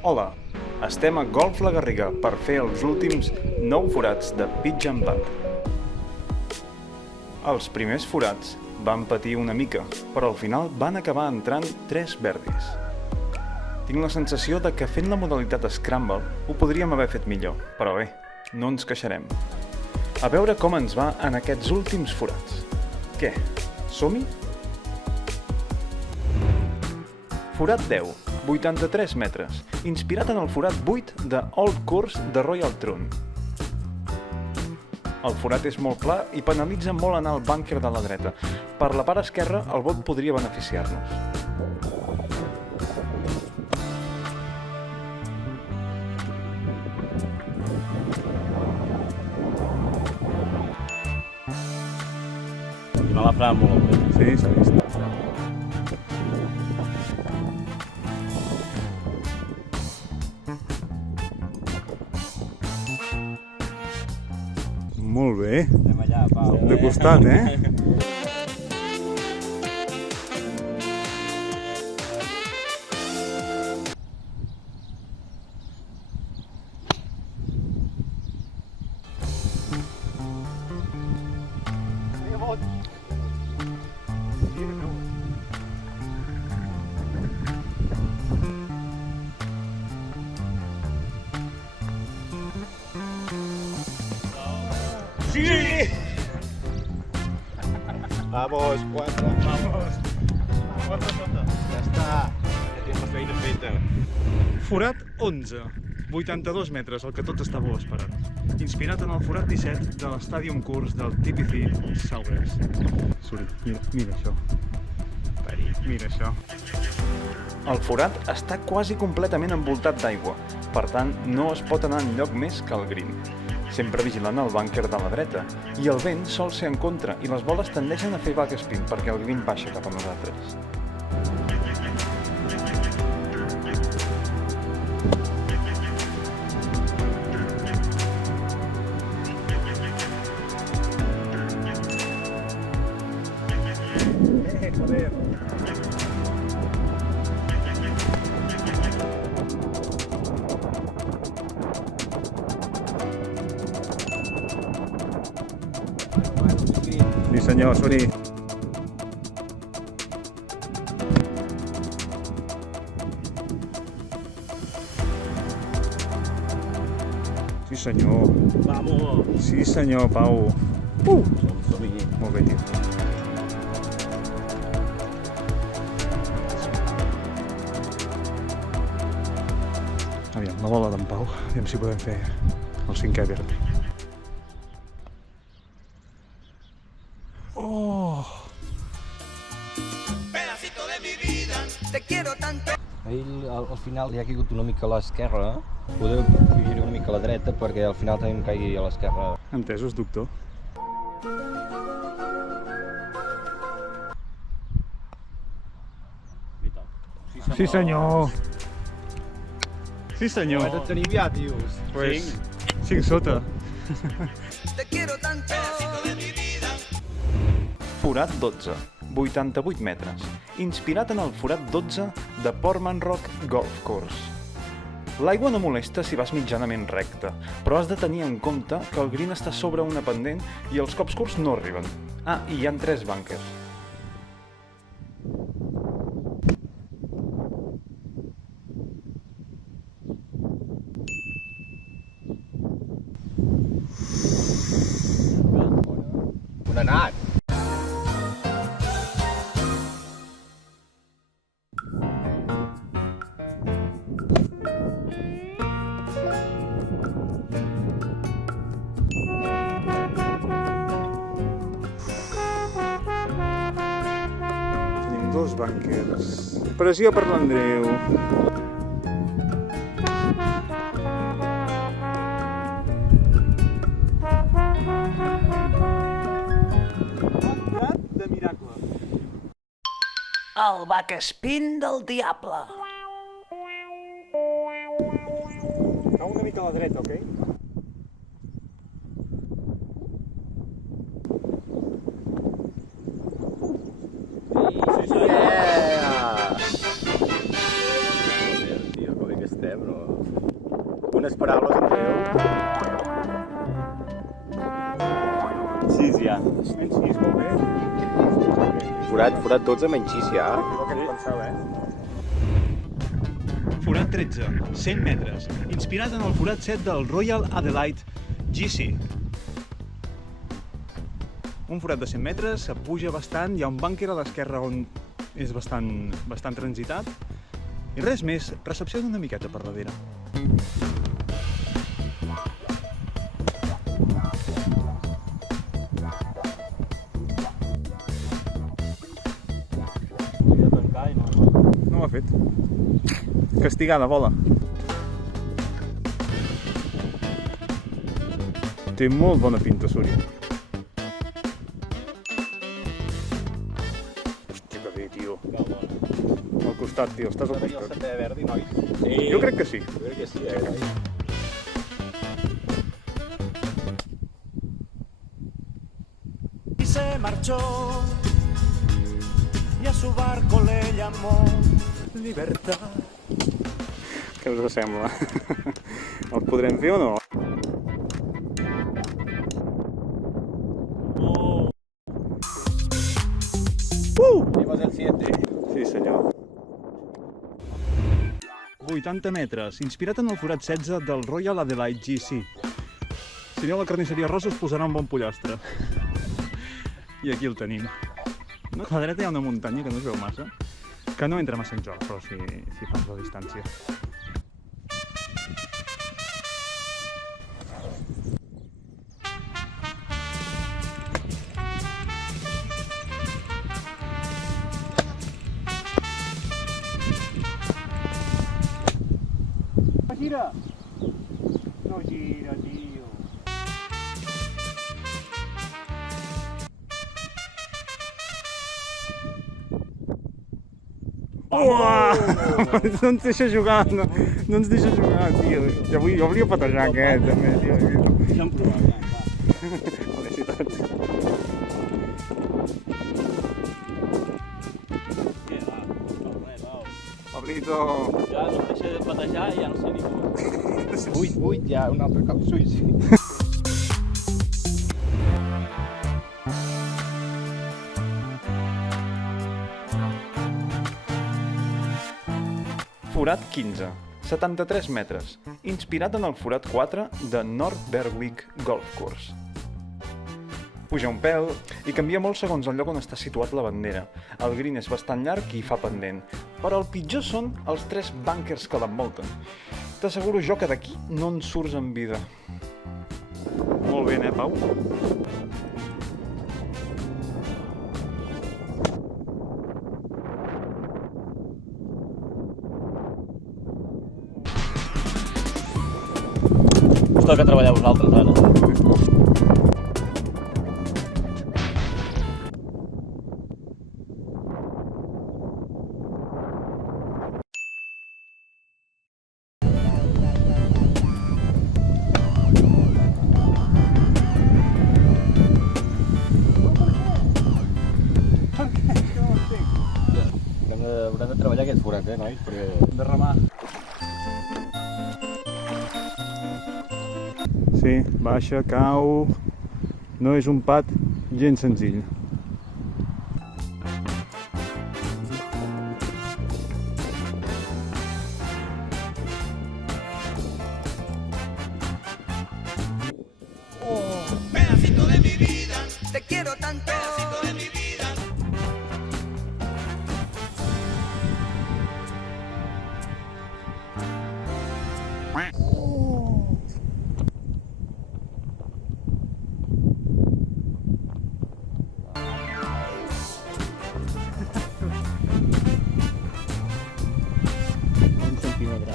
Hola, estem a Golf La Garriga per fer els últims 9 forats de pitch and putt. Els primers forats van patir una mica, però al final van acabar entrant 3 birdies. Tinc la sensació de que fent la modalitat Scramble ho podríem haver fet millor, però bé, no ens queixarem. A veure com ens va en aquests últims forats. Què? Som-hi? Forat 10, 83 metres, inspirat en el forat 8 de Old Course de Royal Troon. El forat és molt pla i penalitza molt anar al búnquer de la dreta. Per la part esquerra, el bot podria beneficiar-nos. No la farà molt. Sí, s'ha vist. Molt bé. Estem allà, Pau. De costat, eh? Sí! Vamos, 4. Vamos. 4 sota. Ja està. Ja tinc la feina feta. Forat 11, 82 metres, el que tots estàveu esperant. Inspirat en el forat 17 de l'Stadium Course del TPC Sauers. Suri, mira això. Mira això. El forat està quasi completament envoltat d'aigua, per tant no es pot anar enlloc més que al green. Sempre vigilant el búnquer de la dreta, i el vent sol ser en contra i les boles tendeixen a fer backspin perquè el green baixa cap a nosaltres. Joder. Sí senyor, Suri. Sí senyor. Vamos. Sí senyor, Pau. Som-hi. Molt bé, tio. Aviam, la bola d'en Pau. Aviam si podem fer el 5è verd. Oh! Ell al final li ha caigut una mica a l'esquerra. Podeu girar una mica a la dreta perquè al final també em caigui a l'esquerra. Entesos, doctor. Sí senyor! Sí senyor! Quantes tenim ja, tios? Pues, 5 sota. Forat 12, 88 metres, inspirat en el forat 12 de Portman Rock Golf Course. L'aigua no molesta si vas mitjanament recte, però has de tenir en compte que el green està sobre una pendent i els cops curts no arriben. Ah, i hi ha 3 búnquers. On ha anat? Tenim 2 búnquers. Pressió per l'Andreu. De miracle. El backspin del diable. Cau una mica a la dreta, ok? Joder, tio, com que estem, no? Unes paraules, Andreu. 6 ja. Menys 6, molt bé. Forat 12 menys 6 ja. Forat 13, 100 metres, inspirat en el forat 7 del Royal Adelaide GC. Un forat de 100 metres, s'apuja bastant, hi ha un búnquer a l'esquerra on és bastant transitat. I res més, recepció una miqueta per darrere. No ho ha fet. Castigada, bola. Té molt bona pinta, Súria. Hòstia, que bé, tio. Al costat, tio. Estàs al costat. setè verdi, nois? Jo crec que sí. Jo crec que sí, Y se marchó y a su barco le llamó Libertad. Què us sembla? El podrem fer o no? Tenemos el 7. Sí, senyor. 80 metres, inspirat en el forat 16 del Royal Adelaide GC. Si aneu a la carnisseria Rosa us posarà un bon pollastre. I aquí el tenim. A la dreta hi ha una muntanya que no es veu massa, que no entra massa en joc, però si fas la distància. Gira! No gira, tio. Uah! No ens deixa jugar, no ens deixa jugar, tio. Jo volia patejar aquest, també, tio. Ja hem provat, ja. Felicitats. Pablito. Ja no deixa de patejar i ja no sé ni com. 8, ja, un altre cop suïci. Forat 15, 73 metres, inspirat en el forat 4 de North Berwick Golf Course. Puja un pèl i canvia molt segons el lloc on està situat la bandera. El green és bastant llarg i fa pendent, però el pitjor són els 3 búnquers que l'envolten. T'asseguro jo que d'aquí no en surts amb vida. Molt bé, Pau? Us toca treballar vosaltres ara. Haurem de treballar aquest forat, nois? Perquè... De remar. Sí, baixa, cau... No és un pat gens senzill. pedacito de mi vida, te quiero tanto, pedacito de mi vida.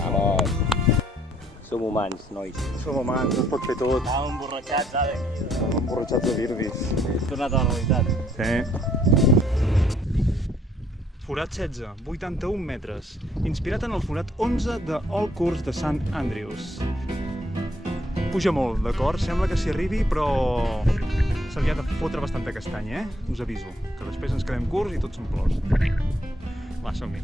Vamos. Som humans, nois. Som humans, no es pot fer tot. Estàvem emborratxats, ara, aquí. Som emborratxats de birdis. Hem tornat a la realitat. Sí. Forat 16, 81 metres. Inspirat en el forat 11 de All Course de St. Andrews. Puja molt, d'acord? Sembla que s'hi arribi, però se li ha de fotre bastanta castanya, Us aviso, que després ens quedem curts i tots són plors. Va, som-hi.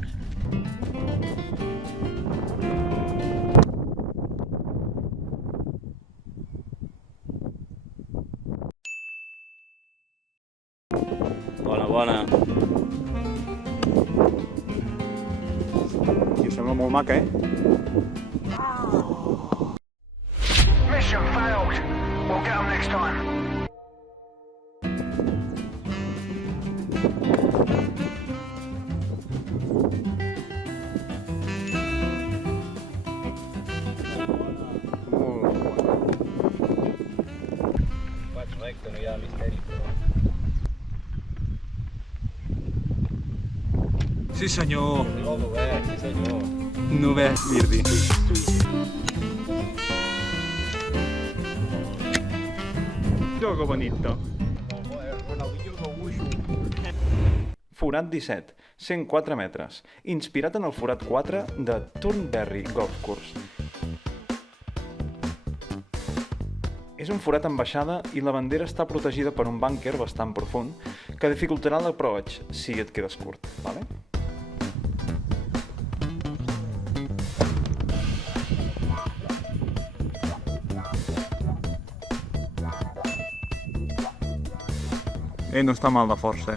bona. I sembla molt maca, eh? Mission failed. We'll get 'em next time. Vaig recte, no hi ha misteri, però... Sí senyor, El novè, sí senyor. novè Virdi. Gioco bonito. Forat 17, 104 metres, inspirat en el forat 4 de Turnberry Golf Course. És un forat amb baixada i la bandera està protegida per un búnquer bastant profund que dificultarà l'approach si et quedes curt, vale? No està mal de força.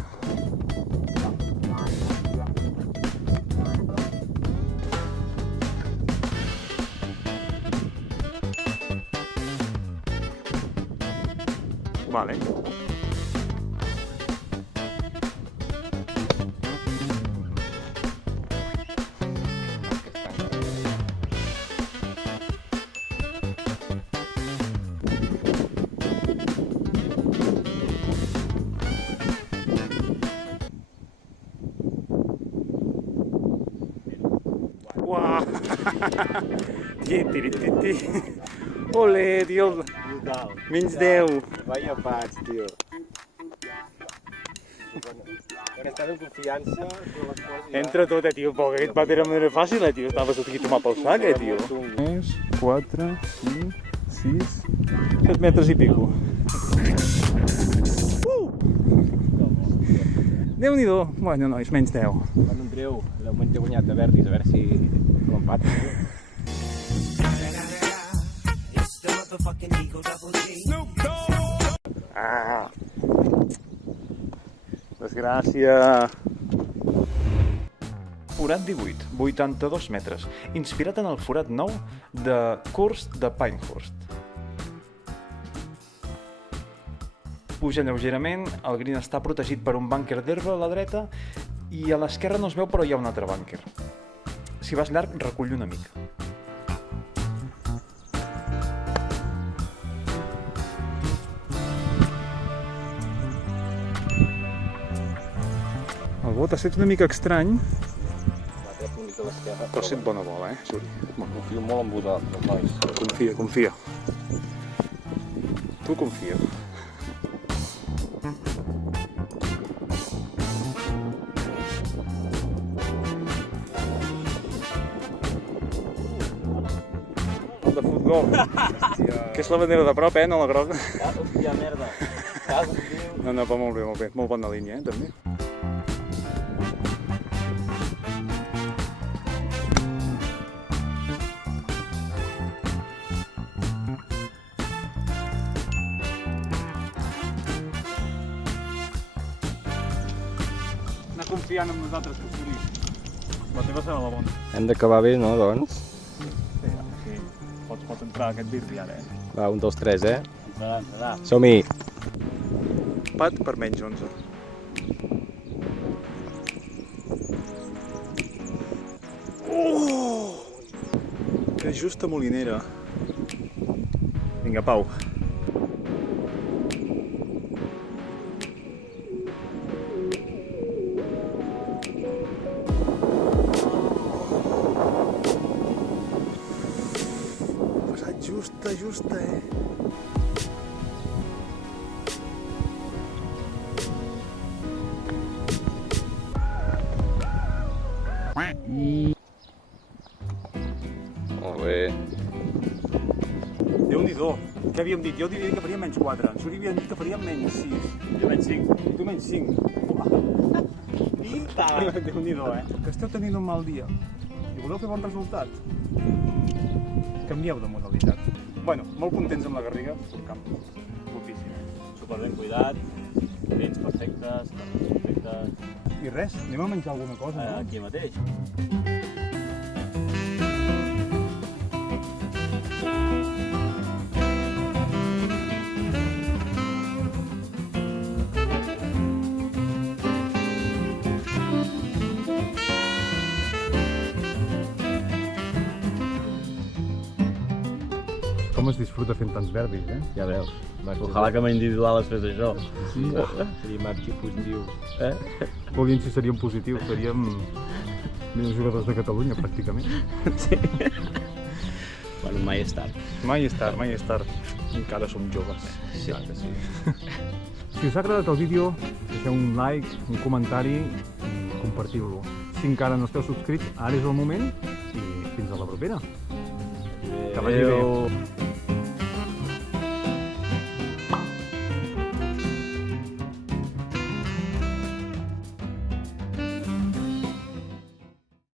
Vale. Uau! Tiri. Olé, tio. Brutal. Menys 10. Vaya pats, tio. Quan estàs en confiança, tu les coses ja... Entra tot, tio, però aquest pat era manera fàcil, tio. Estaves aquí tomat pel sac, tio. 3, 4, 5, 6, 7 metres i pico. Déu-n'hi-do. Bueno, nois, menys 10. Quan Andreu, l'augment té guanyat de verdis, a veure si l'empat. Ah! Desgràcia! Forat 18, 82 metres, inspirat en el forat 9 de Course de Pinehurst. Puja lleugerament, el green està protegit per un búnquer d'herba a la dreta i a l'esquerra no es veu però hi ha un altre búnquer. Si vas llarg, recull una mica. El bot ha estat una mica estrany, L'altre punt de l'esquerra. però ha estat bona bola, Suri. Confio molt en vosaltres, nois. Confia. Tu confia. De futbol. Que és la bandera de prop, no la groga. Hòstia, merda. No, però molt bé. Molt bona línia, també. Anar confiant en nosaltres, Suri. La teva serà la bona. Hem d'acabar bé, no, doncs? Sí. Pots entrar aquest Virdi ara, Va, 1, 2, 3, eh? Entrarà. Som-hi! Pat per menys 11. Oh! Que justa molinera. Vinga, Pau. Passat justa, Molt bé. Déu-n'hi-do. Què havíem dit? Jo diria que faríem menys 4. En Suri havien dit que faríem menys 6. Jo menys 5. I tu menys 5. Déu-n'hi-do, Que esteu tenint un mal dia. I voleu fer bon resultat? Canvieu de modalitat. Bueno, molt contents amb la Garriga. Camp. Moltíssim. Superben cuidat, Dents perfectes, carnes perfectes, I res, anem a menjar alguna cosa, no? aquí mateix. Com es disfruta fent tants verbis, eh? Ja veus. Ojalà que m'individual es fes això. Sí, seria marxi positiu. Vol dir si seríem positius, seríem millors jugadors de Catalunya, pràcticament. Sí. Bueno, mai és tard. Mai és tard, mai és tard. Encara som joves. Sí. Que sí. Si us ha agradat el vídeo, deixeu un like, un comentari i compartiu-lo. Si encara no esteu subscrits, ara és el moment i fins a la propera. Que vagi bé. Adéu.